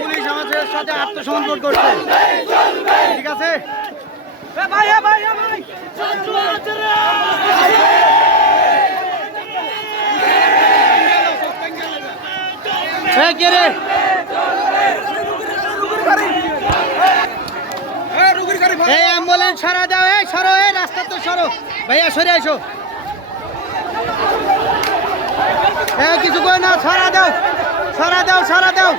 Police আমাদের সাথে আত্মসমর্পণ করছে, ঠিক আছে? এই অ্যাম্বুলেন্স সরা দাও, এই সরো, এই রাস্তা তো সরো ভাইয়া, সরে আসো। কিছু কই না, সরা দাও, সরা দাও, সরা দাও।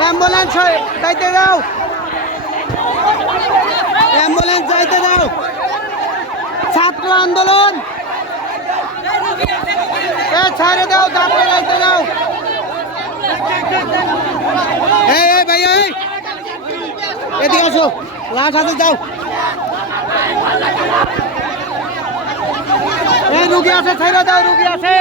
অ্যাম্বুলেন্স যাইতে দাও, অ্যাম্বুলেন্স যাইতে দাও। ছাত্র আন্দোলন ছাড়ে দাও, তারপরে যাইতে দাও। এই ভাইয়া, এদিকে আসো, লাশ হাতে যাও। এই রুগী আছে, ছেড়ে দাও, রুগী আছে।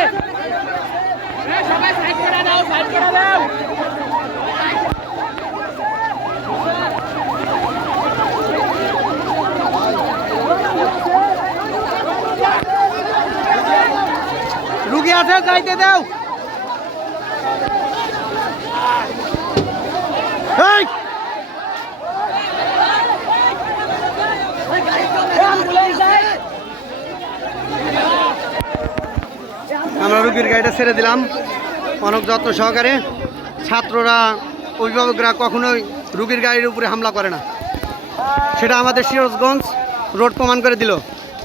রুগী আছে, যাইতে দাও। আমরা রুগীর গাড়িটা ছেড়ে দিলাম অনেক যত্ন সহকারে। ছাত্ররা, অভিভাবকরা কখনোই রুগীর গাড়ির উপরে হামলা করে না, সেটা আমাদের সিরাজগঞ্জ রোড প্রমাণ করে দিল।